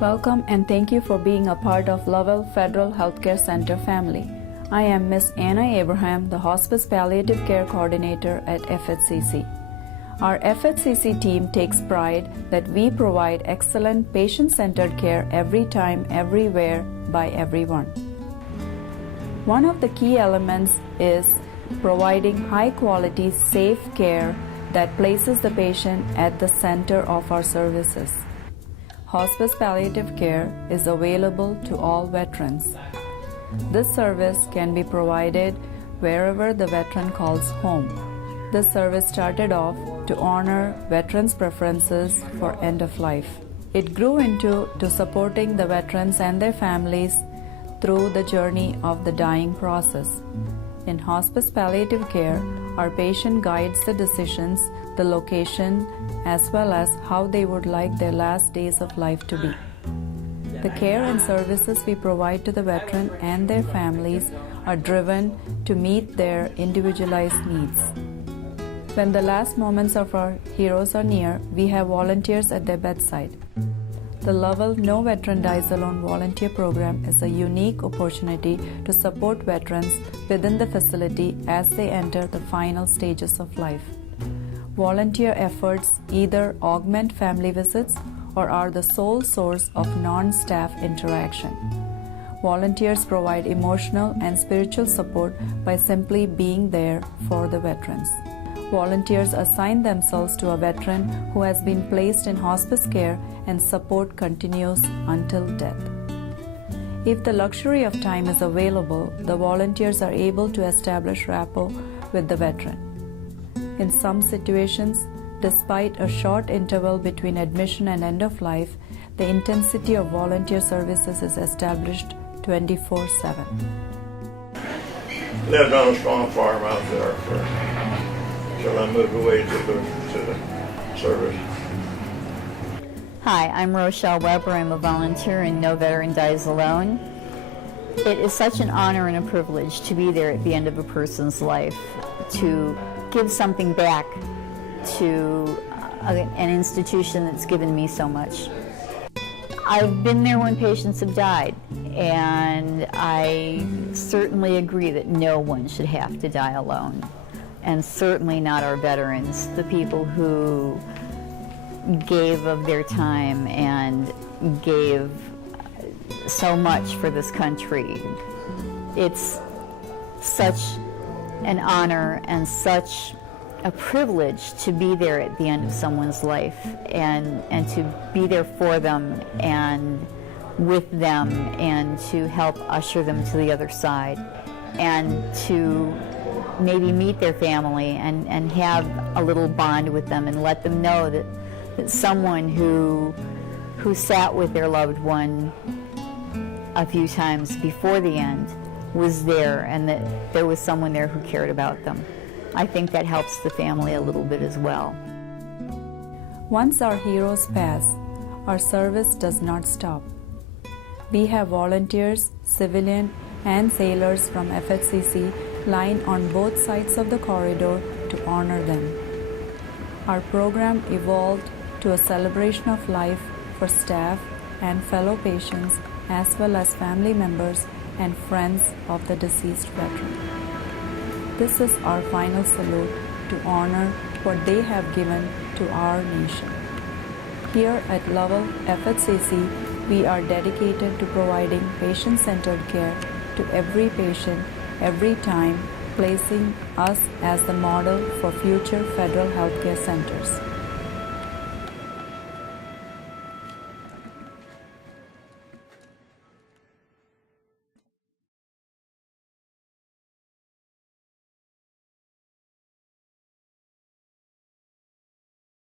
Welcome and thank you for being a part of Lovell Federal Healthcare Center family. I am Ms. Anna Abraham, the Hospice Palliative Care Coordinator at FHCC. Our FHCC team takes pride that we provide excellent patient-centered care every time, everywhere, by everyone. One of the key elements is providing high-quality, safe care that places the patient at the center of our services. Hospice palliative care is available to all veterans. This service can be provided wherever the veteran calls home. This service started off to honor veterans' preferences for end of life. It grew into supporting the veterans and their families through the journey of the dying process. In hospice palliative care, our patient guides the decisions, the location, as well as how they would like their last days of life to be. The care and services we provide to the veteran and their families are driven to meet their individualized needs. When the last moments of our heroes are near, we have volunteers at their bedside. The Lovell No Veteran Dies Alone volunteer program is a unique opportunity to support veterans within the facility as they enter the final stages of life. Volunteer efforts either augment family visits or are the sole source of non-staff interaction. Volunteers provide emotional and spiritual support by simply being there for the veterans. Volunteers assign themselves to a veteran who has been placed in hospice care, and support continues until death. If the luxury of time is available, the volunteers are able to establish rapport with the veteran. In some situations, despite a short interval between admission and end of life, the intensity of volunteer services is established 24/7. Lived on a small farm out there until I moved away to the service. Hi, I'm Rochelle Weber. I'm a volunteer in No Veteran Dies Alone. It is such an honor and a privilege to be there at the end of a person's life, to give something back to an institution that's given me so much. I've been there when patients have died, and I certainly agree that no one should have to die alone, and certainly not our veterans, the people who gave of their time and gave so much for this country. It's such an honor and such a privilege to be there at the end of someone's life and to be there for them and with them and to help usher them to the other side and to maybe meet their family and have a little bond with them and let them know that someone who sat with their loved one a few times before the end was there, and that there was someone there who cared about them. I think that helps the family a little bit as well. Once our heroes pass, our service does not stop. We have volunteers, civilian and sailors from FHCC lying on both sides of the corridor to honor them. Our program evolved to a celebration of life for staff and fellow patients, as well as family members and friends of the deceased veteran. This is our final salute to honor what they have given to our nation. Here at Lovell FHCC, we are dedicated to providing patient-centered care to every patient, every time, placing us as the model for future federal healthcare centers.